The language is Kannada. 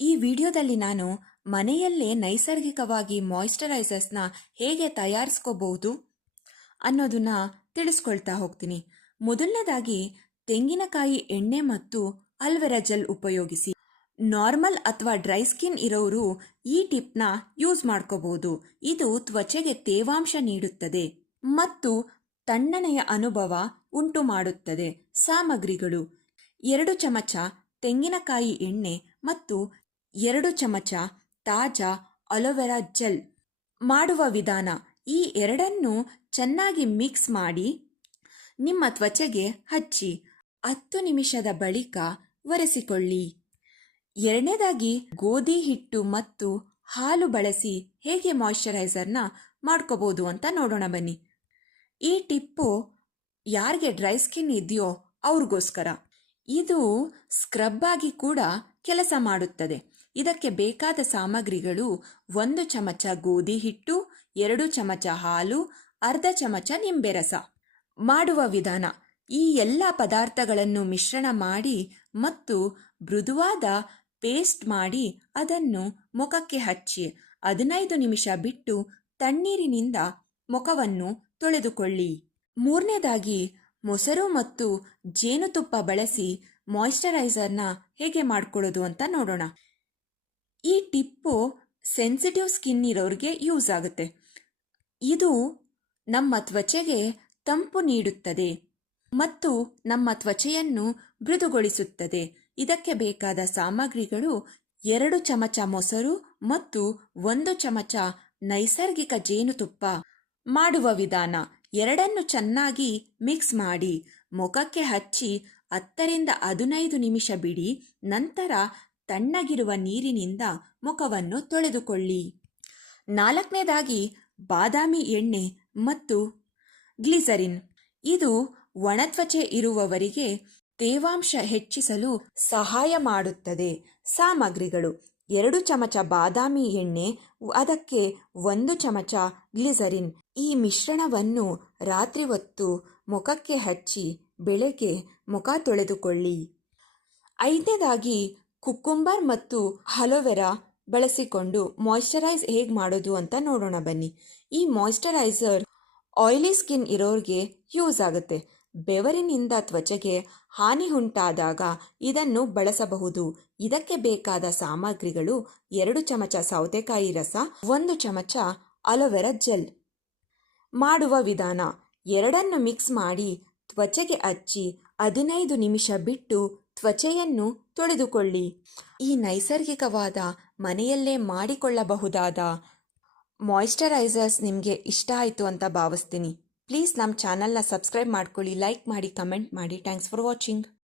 ಈ ವಿಡಿಯೋದಲ್ಲಿ ನಾನು ಮನೆಯಲ್ಲೇ ನೈಸರ್ಗಿಕವಾಗಿ ಮಾಯಿಶ್ಚರೈಸರ್ಸ್ನ ಹೇಗೆ ತಯಾರಿಸ್ಕೋಬಹುದು ಅನ್ನೋದನ್ನ ತಿಳಿಸ್ಕೊಳ್ತಾ ಹೋಗ್ತೀನಿ. ಮೊದಲನೇದಾಗಿ ತೆಂಗಿನಕಾಯಿ ಎಣ್ಣೆ ಮತ್ತು ಅಲ್ವೆರಾ ಜೆಲ್ ಉಪಯೋಗಿಸಿ. ನಾರ್ಮಲ್ ಅಥವಾ ಡ್ರೈ ಸ್ಕಿನ್ ಇರೋರು ಈ ಟಿಪ್ನ ಯೂಸ್ ಮಾಡ್ಕೋಬಹುದು. ಇದು ತ್ವಚೆಗೆ ತೇವಾಂಶ ನೀಡುತ್ತದೆ ಮತ್ತು ತಣ್ಣನೆಯ ಅನುಭವ ಉಂಟು ಮಾಡುತ್ತದೆ. ಸಾಮಗ್ರಿಗಳು: 2 ಚಮಚ ತೆಂಗಿನಕಾಯಿ ಎಣ್ಣೆ ಮತ್ತು 2 ಚಮಚ ತಾಜಾ ಅಲೋವೆರಾ ಜೆಲ್. ಮಾಡುವ ವಿಧಾನ: ಈ ಎರಡನ್ನು ಚೆನ್ನಾಗಿ ಮಿಕ್ಸ್ ಮಾಡಿ ನಿಮ್ಮ ತ್ವಚೆಗೆ ಹಚ್ಚಿ 10 ನಿಮಿಷದ ಬಳಿಕ ಒರೆಸಿಕೊಳ್ಳಿ. ಎರಡನೇದಾಗಿ ಗೋಧಿ ಹಿಟ್ಟು ಮತ್ತು ಹಾಲು ಬಳಸಿ ಹೇಗೆ ಮಾಯಿಶ್ಚರೈಸರ್ನ ಮಾಡ್ಕೋಬಹುದು ಅಂತ ನೋಡೋಣ ಬನ್ನಿ. ಈ ಟಿಪ್ಪು ಯಾರಿಗೆ ಡ್ರೈ ಸ್ಕಿನ್ ಇದೆಯೋ ಅವ್ರಿಗೋಸ್ಕರ. ಇದು ಸ್ಕ್ರಬ್ ಆಗಿ ಕೂಡ ಕೆಲಸ ಮಾಡುತ್ತದೆ. ಇದಕ್ಕೆ ಬೇಕಾದ ಸಾಮಗ್ರಿಗಳು: 1 ಚಮಚ ಗೋಧಿ ಹಿಟ್ಟು, 2 ಚಮಚ ಹಾಲು, ಅರ್ಧ ಚಮಚ ನಿಂಬೆ ರಸ. ಮಾಡುವ ವಿಧಾನ: ಈ ಎಲ್ಲ ಪದಾರ್ಥಗಳನ್ನು ಮಿಶ್ರಣ ಮಾಡಿ ಮತ್ತು ಮೃದುವಾದ ಪೇಸ್ಟ್ ಮಾಡಿ ಅದನ್ನು ಮುಖಕ್ಕೆ ಹಚ್ಚಿ 15 ನಿಮಿಷ ಬಿಟ್ಟು ತಣ್ಣೀರಿನಿಂದ ಮುಖವನ್ನು ತೊಳೆದುಕೊಳ್ಳಿ. ಮೂರನೇದಾಗಿ ಮೊಸರು ಮತ್ತು ಜೇನುತುಪ್ಪ ಬಳಸಿ ಮಾಯಿಶ್ಚರೈಸರ್ನ ಹೇಗೆ ಮಾಡ್ಕೊಳ್ಳೋದು ಅಂತ ನೋಡೋಣ. ಈ ಟಿಪ್ಪು ಸೆನ್ಸಿಟಿವ್ ಸ್ಕಿನ್ ಇರೋರಿಗೆ ಯೂಸ್ ಆಗುತ್ತೆ. ಇದು ನಮ್ಮ ತ್ವಚೆಗೆ ತಂಪು ನೀಡುತ್ತದೆ ಮತ್ತು ನಮ್ಮ ತ್ವಚೆಯನ್ನು ಮೃದುಗೊಳಿಸುತ್ತದೆ. ಇದಕ್ಕೆ ಬೇಕಾದ ಸಾಮಗ್ರಿಗಳು: 2 ಚಮಚ ಮೊಸರು ಮತ್ತು 1 ಚಮಚ ನೈಸರ್ಗಿಕ ಜೇನುತುಪ್ಪ. ಮಾಡುವ ವಿಧಾನ: ಎರಡನ್ನು ಚೆನ್ನಾಗಿ ಮಿಕ್ಸ್ ಮಾಡಿ ಮುಖಕ್ಕೆ ಹಚ್ಚಿ 10 ರಿಂದ 15 ನಿಮಿಷ ಬಿಡಿ. ನಂತರ ತಣ್ಣಗಿರುವ ನೀರಿನಿಂದ ಮುಖವನ್ನು ತೊಳೆದುಕೊಳ್ಳಿ. ನಾಲ್ಕನೇದಾಗಿ ಬಾದಾಮಿ ಎಣ್ಣೆ ಮತ್ತು ಗ್ಲಿಸರಿನ್. ಇದು ಒಣತ್ವಚೆ ಇರುವವರಿಗೆ ತೇವಾಂಶ ಹೆಚ್ಚಿಸಲು ಸಹಾಯ ಮಾಡುತ್ತದೆ. ಸಾಮಗ್ರಿಗಳು: 2 ಚಮಚ ಬಾದಾಮಿ ಎಣ್ಣೆ, ಅದಕ್ಕೆ 1 ಚಮಚ ಗ್ಲಿಸರಿನ್. ಈ ಮಿಶ್ರಣವನ್ನು ರಾತ್ರಿ ಹೊತ್ತು ಮುಖಕ್ಕೆ ಹಚ್ಚಿ ಬೆಳಗ್ಗೆ ಮುಖ ತೊಳೆದುಕೊಳ್ಳಿ. ಐದನೇದಾಗಿ ಕುಕುಂಬರ್ ಮತ್ತು ಅಲೋವೆರಾ ಬಳಸಿಕೊಂಡು ಮಾಯಿಶ್ಚರೈಸ್ ಹೇಗೆ ಮಾಡೋದು ಅಂತ ನೋಡೋಣ ಬನ್ನಿ. ಈ ಮಾಯಿಶ್ಚರೈಸರ್ ಆಯಿಲಿ ಸ್ಕಿನ್ ಇರೋರಿಗೆ ಯೂಸ್ ಆಗುತ್ತೆ. ಬೆವರಿನಿಂದ ತ್ವಚೆಗೆ ಹಾನಿ ಉಂಟಾದಾಗ ಇದನ್ನು ಬಳಸಬಹುದು. ಇದಕ್ಕೆ ಬೇಕಾದ ಸಾಮಗ್ರಿಗಳು: 2 ಚಮಚ ಸೌತೆಕಾಯಿ ರಸ, 1 ಚಮಚ ಅಲೋವೆರಾ ಜೆಲ್. ಮಾಡುವ ವಿಧಾನ: ಎರಡನ್ನು ಮಿಕ್ಸ್ ಮಾಡಿ ತ್ವಚೆಗೆ ಹಚ್ಚಿ 15 ನಿಮಿಷ ಬಿಟ್ಟು ತ್ವಚೆಯನ್ನು ತೊಳೆದುಕೊಳ್ಳಿ. ಈ ನೈಸರ್ಗಿಕವಾದ ಮನೆಯಲ್ಲೇ ಮಾಡಿಕೊಳ್ಳಬಹುದಾದ ಮಾಯಿಶ್ಚರೈಸರ್ಸ್ ನಿಮಗೆ ಇಷ್ಟ ಆಯಿತು ಅಂತ ಭಾವಿಸ್ತೀನಿ. ಪ್ಲೀಸ್ ನಮ್ಮ ಚಾನಲ್ನ ಸಬ್ಸ್ಕ್ರೈಬ್ ಮಾಡ್ಕೊಳ್ಳಿ, ಲೈಕ್ ಮಾಡಿ, ಕಮೆಂಟ್ ಮಾಡಿ. Thanks for watching.